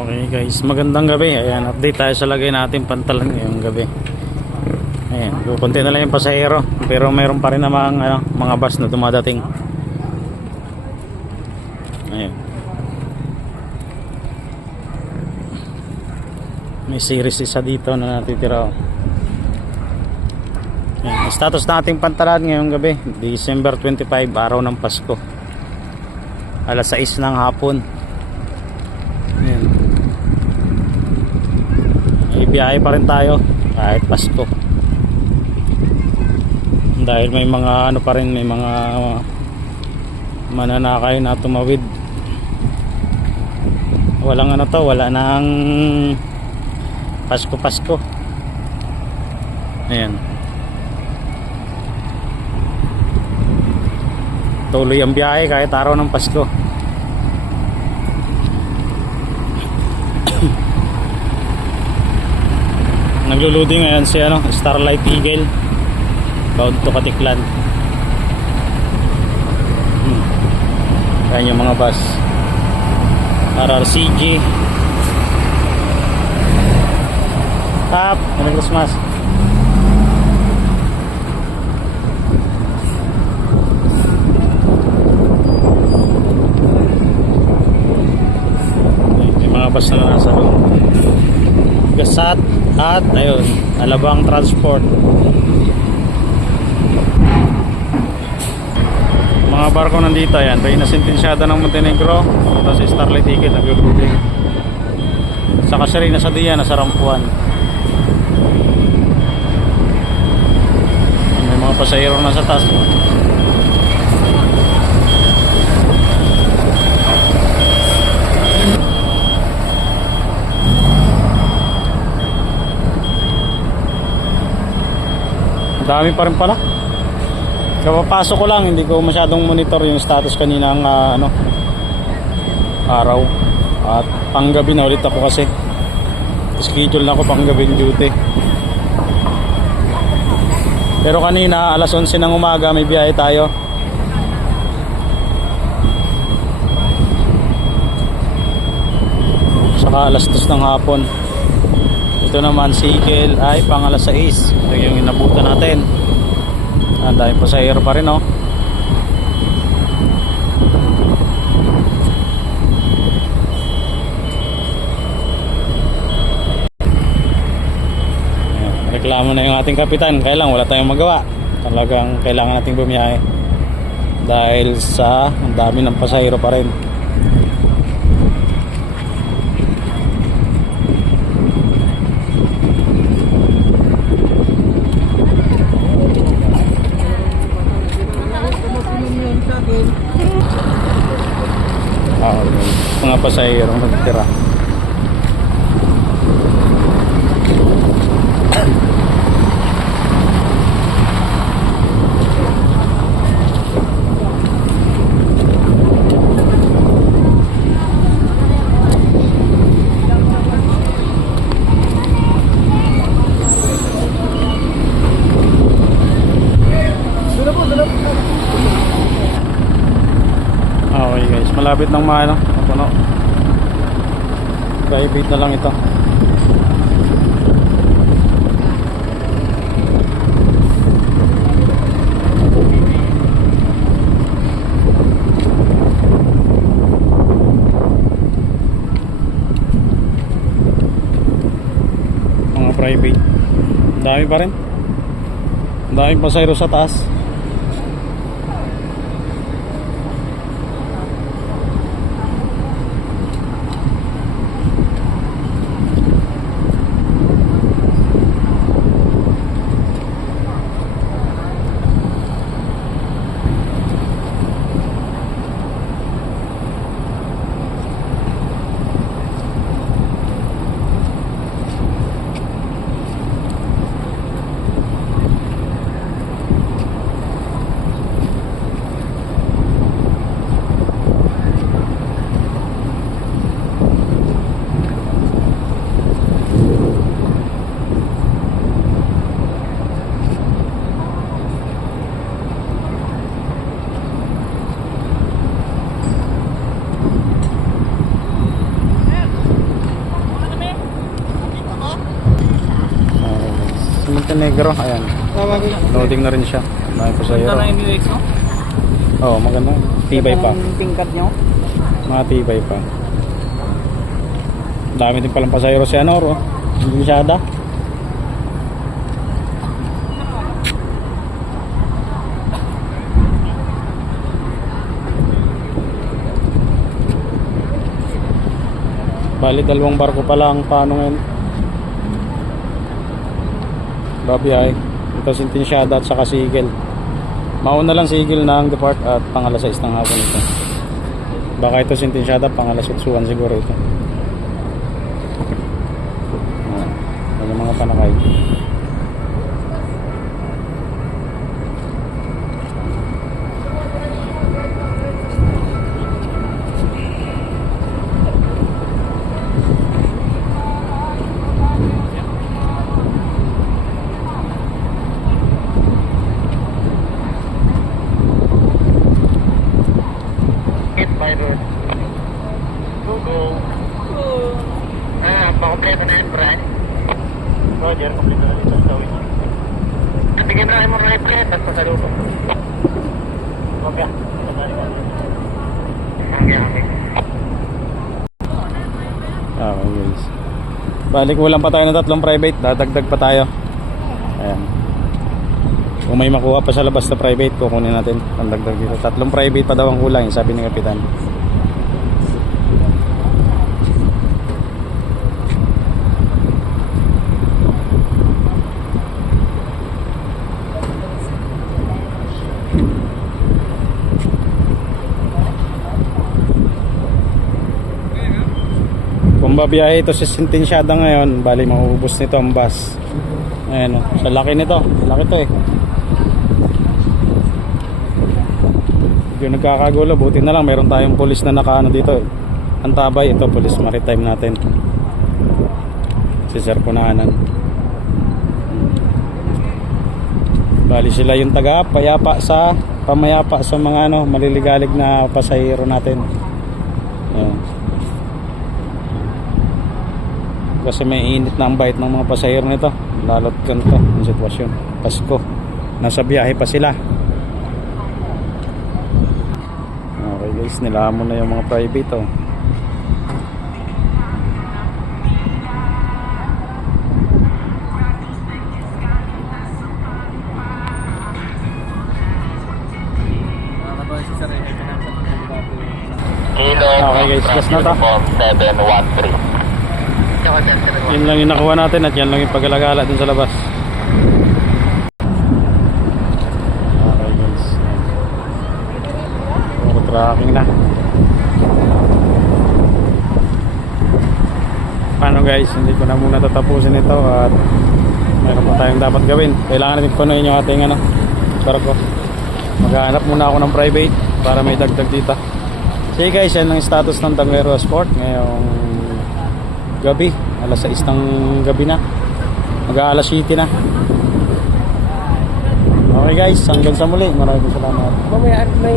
Okay guys, magandang gabi. Ayan, update tayo sa lagay natin pantalan ngayong gabi. Ayan, kukunti na lang yung pasahero, pero mayroon pa rin namang mga bus na dumadating. Ayan. May series isa dito na natitira. Ayan, status nating pantalan ngayong gabi, December 25, araw ng Pasko. Alas 6 ng hapon. Ayan. Ibiyahe pa rin tayo kahit Pasko, dahil may mga pa rin, may mga mananakay na tumawid. Walang wala nang Pasko. Ayan, tuloy ang biyahe kahit araw ng Pasko. Nagluluding ngayon si Starlight Eagle bound to Katiklan. Ayan yung mga bus RRCG Tap, Merry Christmas. Yung mga bus na nasa loob, Gasat at ayun, Alabang Transport. Mga barko nandito. Ayan, Reyna Sentensyada ng Montenegro. Ito si Starlight Eagle naglulubing. Saka si Reyna Sadia nasa Rampuan. May mga pasahero na sa taas. Dami pa rin pala. Kapapasok ko lang, hindi ko masyadong monitor yung status kanina ng araw. At panggabi na ulit ako kasi schedule na ako panggabi duty. Pero kanina alas 11 ng umaga may biyahe tayo. Saka alas 2 ng hapon. Ito naman si Eagle ay pang alas 6. Ito yung inabutan natin. Ang dahil pasahero pa rin, oh. Reklamo na yung ating kapitan. Kaya lang wala tayong magawa. Talagang kailangan nating bumiyahe dahil sa ang dami ng pasahero pa rin. Mga pasahero magtira. Okay guys, malapit ng puno. Private na lang ito. Mga private. Dami pa rin. Daming pasahero sa taas. Negro. Ayan. Loading na rin siya. Dami pasahero. Ito na MUX mo? Oo, maganda. Tibay pa. Yung pink card nyo? Mga tibay pa. Dami din palang pasahero si Anor. Oh. Hindi masyada. Bali, dalawang barko pa lang. Paano ngayon? Babiyay. Ito Sintinsyada at saka Sigel. Mauna lang Sigel ng depart at pang alas 6 ng hapon ito. Baka ito Sintinsyada pang alas 8 siguro ito. Yung mga panakay. Pakompleto na yun, Brian. Roger, kompleto na rin sa tawin. Bigyan na rin mo na yung plate at pasalubong. Okay. Okay guys. Balik kulang pa tayo ng 3 private. Dadagdag pa tayo. Ayan. Kung may makuha pa sa labas na private, kukunin natin. Pandagdag dito. 3 private pa daw ang kulang, sabi ni Kapitan. Kung babiyahe ito sa Sintinsyada ngayon, bali mauubos nito ang bus. Ayan o, sa laki nito. Laki to eh. Yung nagkakagulo, buti na lang meron tayong pulis na nakaano dito eh. Ang tabay, ito pulis maritime natin. Si Sir Punaanan. Bali sila yung taga payapa sa pamayapa sa mga ano, maliligalig na pasahero natin. Ayan. Kasi may init na ang bait ng mga pasahero nito. Lalo't ganito ang sitwasyon. Pasko. Nasa biyahe pa sila. Okay guys, nilamon na yung mga private oh. Okay guys, gas na to. 713. Yun lang yung nakuha natin at yan lang yung pag-alagala dun sa labas. Okay guys. Puro tracking na. Paano guys, hindi ko na muna tatapusin ito at meron pa tayong dapat gawin. Kailangan natin punuin yung ating ano, barko. Maghahanap muna ako ng private para may dagdag dito. Sige guys, yan ang status ng Tangero Sport ngayong gabi, alas 6 ng gabi na, mag-aalas 7 na. Okay guys, hanggang sa muli, maraming salamat. Mamaya may